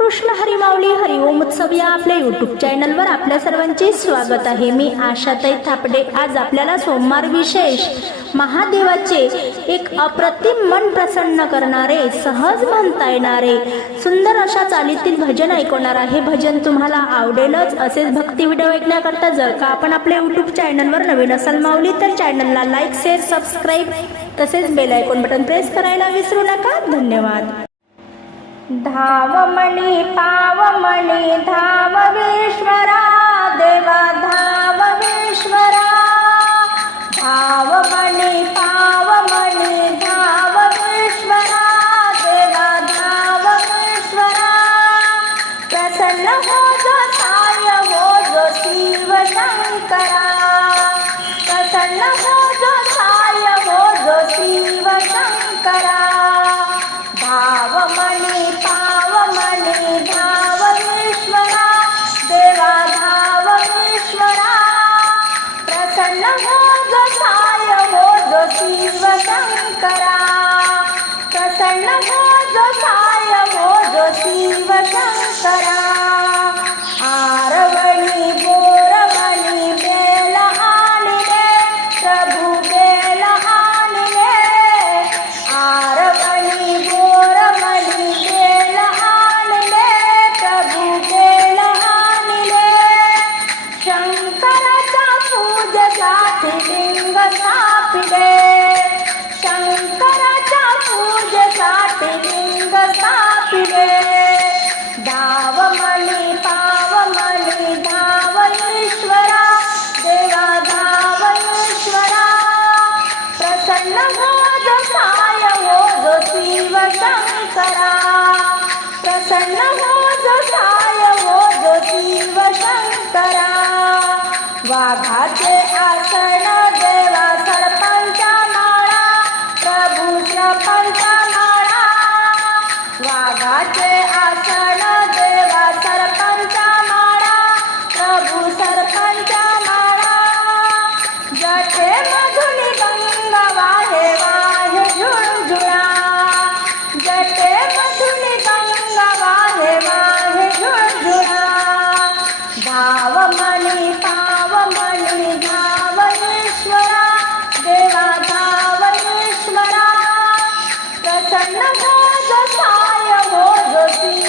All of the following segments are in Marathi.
कृष्ण हरिमावली हरिओम उत्सव या आपल्या यूट्यूब चॅनलवर आपल्या सर्वांचे स्वागत आहे. मी आशाताई थापडे. आज आपल्याला सोमवार विशेष महादेवाचे एक अप्रतिम मन प्रसन्न करणारे सहज म्हणता येणारे सुंदर अशा चालीतील भजन ऐकवणार आहे. भजन तुम्हाला आवडेलच असेच भक्ती व्हिडिओ ऐकण्याकरता जर का आपण आपल्या यूट्यूब चॅनलवर नवीन असाल माऊली तर चॅनलला लाईक शेअर सबस्क्राईब तसेच बेल आयकॉन बटन प्रेस करायला विसरू नका. धन्यवाद. धावमणि पावमणि धाव विश्वरा देवा धाव विश्वरा पावमणि पावमणी धाव विश्वरा देवा धाव विश्वरा प्रसन्न हो जो साय हो जो शिव शंकरा. प्रसन्न हो जो साय हो जो शिव शंकरा. प्रसन्न हो जो हो जो शिव शंकरा प्रसन्न हो जो हो जो शिव शंकरा शंकरा प्रसन्न हो जो साय हो जो शिव शंकरा वाघाचे आसन देवा सरपंचा माळा. प्रभू सरपंचा माळा. वाघाचे आसन प्रसन्न हो जो साय हो जो शिव शंकरा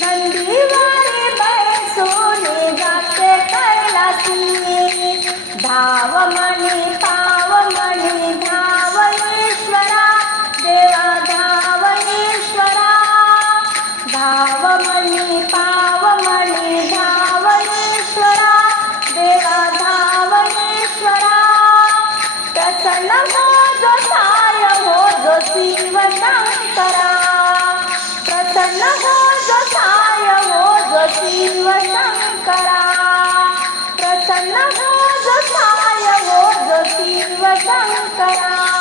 नंदीवारी सोने जाते कैलासी धावमणी शिव शंकरा प्रसन्न हो शिव शंकरा